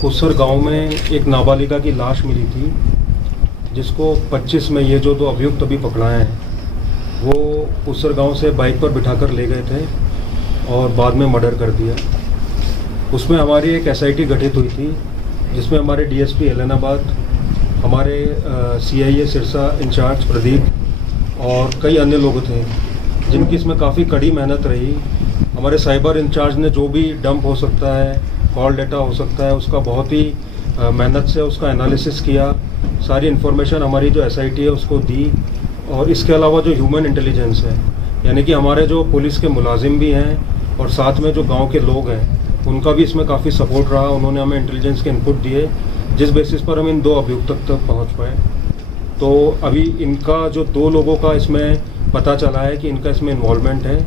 कुसर गांव में एक नाबालिगा की लाश मिली थी, जिसको 25 में ये जो दो अभियुक्त अभी पकड़ाए हैं वो कुसर गांव से बाइक पर बिठाकर ले गए थे और बाद में मर्डर कर दिया। उसमें हमारी एक एसआईटी गठित हुई थी, जिसमें हमारे डीएसपी एलनाबाद, हमारे सीआईए सिरसा इंचार्ज प्रदीप और कई अन्य लोग थे, जिनकी इसमें काफ़ी कड़ी मेहनत रही। हमारे साइबर इंचार्ज ने जो भी डंप हो सकता है, कॉल डेटा हो सकता है, उसका बहुत ही मेहनत से उसका एनालिसिस किया, सारी इन्फॉर्मेशन हमारी जो एसआईटी है उसको दी। और इसके अलावा जो ह्यूमन इंटेलिजेंस है, यानी कि हमारे जो पुलिस के मुलाजिम भी हैं और साथ में जो गांव के लोग हैं, उनका भी इसमें काफ़ी सपोर्ट रहा। उन्होंने हमें इंटेलिजेंस के इनपुट दिए, जिस बेसिस पर हम इन दो अभियुक्त तक पहुँच पाए। तो अभी इनका जो 2 लोगों का इसमें पता चला है कि इनका इसमें इन्वॉल्वमेंट है।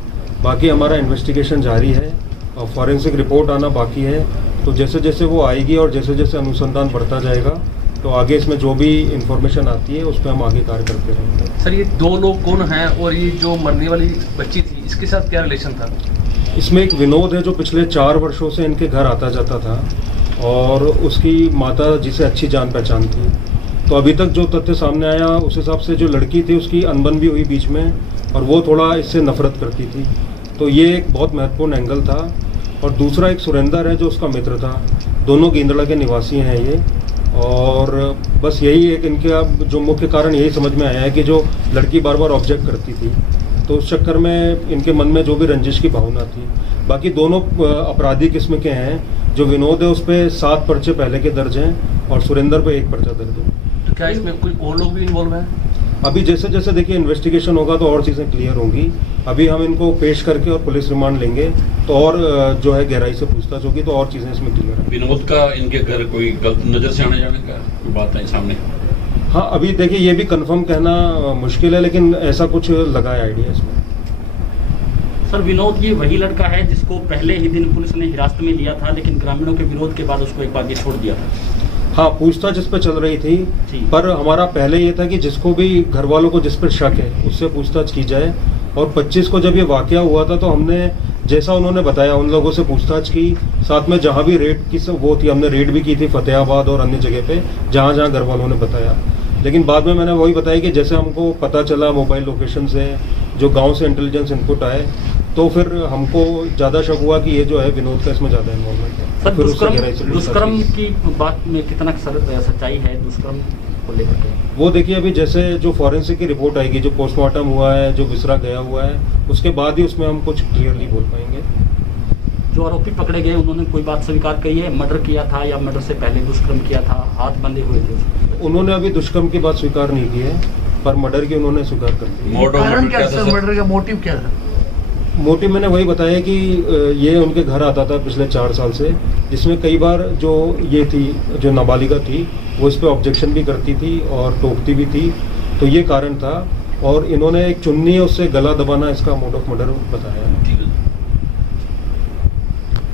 बाकी हमारा इन्वेस्टिगेशन जारी है और फॉरेंसिक रिपोर्ट आना बाकी है। तो जैसे जैसे वो आएगी और जैसे जैसे अनुसंधान बढ़ता जाएगा तो आगे इसमें जो भी इंफॉर्मेशन आती है उस पर हम आगे कार्य करते रहेंगे। सर, ये 2 लोग कौन हैं और ये जो मरने वाली बच्ची थी इसके साथ क्या रिलेशन था? इसमें एक विनोद है जो पिछले 4 वर्षों से इनके घर आता जाता था और उसकी माता जिसे अच्छी जान पहचान थी। तो अभी तक जो तथ्य सामने आया उस हिसाब से जो लड़की थी उसकी अनबन भी हुई बीच में और वो थोड़ा इससे नफरत करती थी। तो ये एक बहुत महत्वपूर्ण एंगल था। और दूसरा एक सुरेंद्र है जो उसका मित्र था, दोनों गेंदड़ा के निवासी हैं ये। और बस यही एक इनके अब जो मुख्य कारण यही समझ में आया है कि जो लड़की बार बार ऑब्जेक्ट करती थी, तो उस चक्कर में इनके मन में जो भी रंजिश की भावना थी। बाकी दोनों अपराधी किस्म के हैं। जो विनोद है उस पर 7 पर्चे पहले के दर्ज हैं और सुरेंद्र पे 1 पर्चा दर्ज है। तो क्या इसमें कोई और लोग भी इन्वॉल्व हैं? अभी जैसे जैसे देखिए इन्वेस्टिगेशन होगा तो और चीज़ें क्लियर होंगी। अभी हम इनको पेश करके और पुलिस रिमांड लेंगे तो और जो है गहराई से पूछताछ होगी तो और चीज़ें इसमें क्लियर है। विनोद का इनके घर कोई गलत नज़र से आने जाने का कोई बात है सामने? हाँ, अभी देखिए ये भी कंफर्म कहना मुश्किल है, लेकिन ऐसा कुछ लगा है आइडिया इसमें। सर, विनोद ये वही लड़का है जिसको पहले ही दिन पुलिस ने हिरासत में लिया था, लेकिन ग्रामीणों के विरोध के बाद उसको एक बार ये छोड़ दिया था। हाँ, पूछताछ इस पर चल रही थी, पर हमारा पहले ये था कि जिसको भी घर वालों को जिस पर शक है उससे पूछताछ की जाए। और 25 को जब ये वाकया हुआ था तो हमने जैसा उन्होंने बताया उन लोगों से पूछताछ की। साथ में जहाँ भी रेड की वो थी हमने रेड भी की थी फतेहाबाद और अन्य जगह पे जहाँ जहाँ घर वालों ने बताया। लेकिन बाद में मैंने वही बताया कि जैसे हमको पता चला मोबाइल लोकेशन से, जो गाँव से इंटेलिजेंस इनपुट आए, तो फिर हमको ज़्यादा शक हुआ कि ये जो है विनोद का इसमें ज़्यादा इन्वॉल्वमेंट है। सर, दुष्कर्म की बात में कितना सच्चाई है दुष्कर्म को लेकर के? वो देखिए अभी जैसे जो फॉरेंसिक की रिपोर्ट आएगी, जो पोस्टमार्टम हुआ है, जो विसरा गया हुआ है, उसके बाद ही उसमें हम कुछ क्लियरली बोल पाएंगे। जो आरोपी पकड़े गए उन्होंने कोई बात स्वीकार की है? मर्डर किया था या मर्डर से पहले दुष्कर्म किया था? हाथ बंधे हुए थे? उन्होंने अभी दुष्कर्म की बात स्वीकार नहीं की है, पर मर्डर की उन्होंने स्वीकार कर दी। कारण क्या था? मर्डर का मोटिव क्या था? मोटिव मैंने वही बताया कि ये उनके घर आता था पिछले 4 साल से, जिसमें कई बार जो ये थी जो नाबालिगा थी वो इस पर ऑब्जेक्शन भी करती थी और टोकती भी थी। तो ये कारण था और इन्होंने एक चुन्नी है उससे गला दबाना इसका मोड ऑफ मर्डर बताया।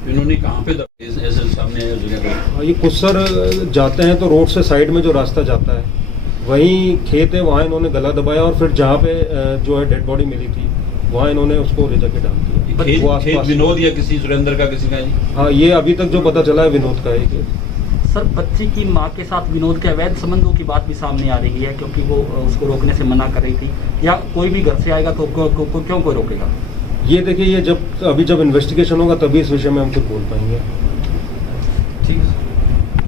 इन्होंने कहाँ पे ऐसे सामने ये कुसर जाते हैं तो रोड से साइड में जो रास्ता जाता है वहीं खेत है, वहाँ इन्होंने गला दबाया और फिर जहाँ पे जो है डेड बॉडी मिली थी वहाँ इन्होंने उसको ले जाके डाल दिया। खेत विनोद या किसी सुरेंद्र का किसी का? हाँ, ये अभी तक जो पता चला है विनोद का है। सर, बच्ची की मां के साथ विनोद के अवैध संबंधों की बात भी सामने आ रही है, क्योंकि वो उसको रोकने से मना कर रही थी। या कोई भी घर से आएगा तो क्यों कोई रोकेगा? ये देखिए ये जब इन्वेस्टिगेशन होगा तभी इस विषय में हम कुछ बोल पाएंगे। ठीक है।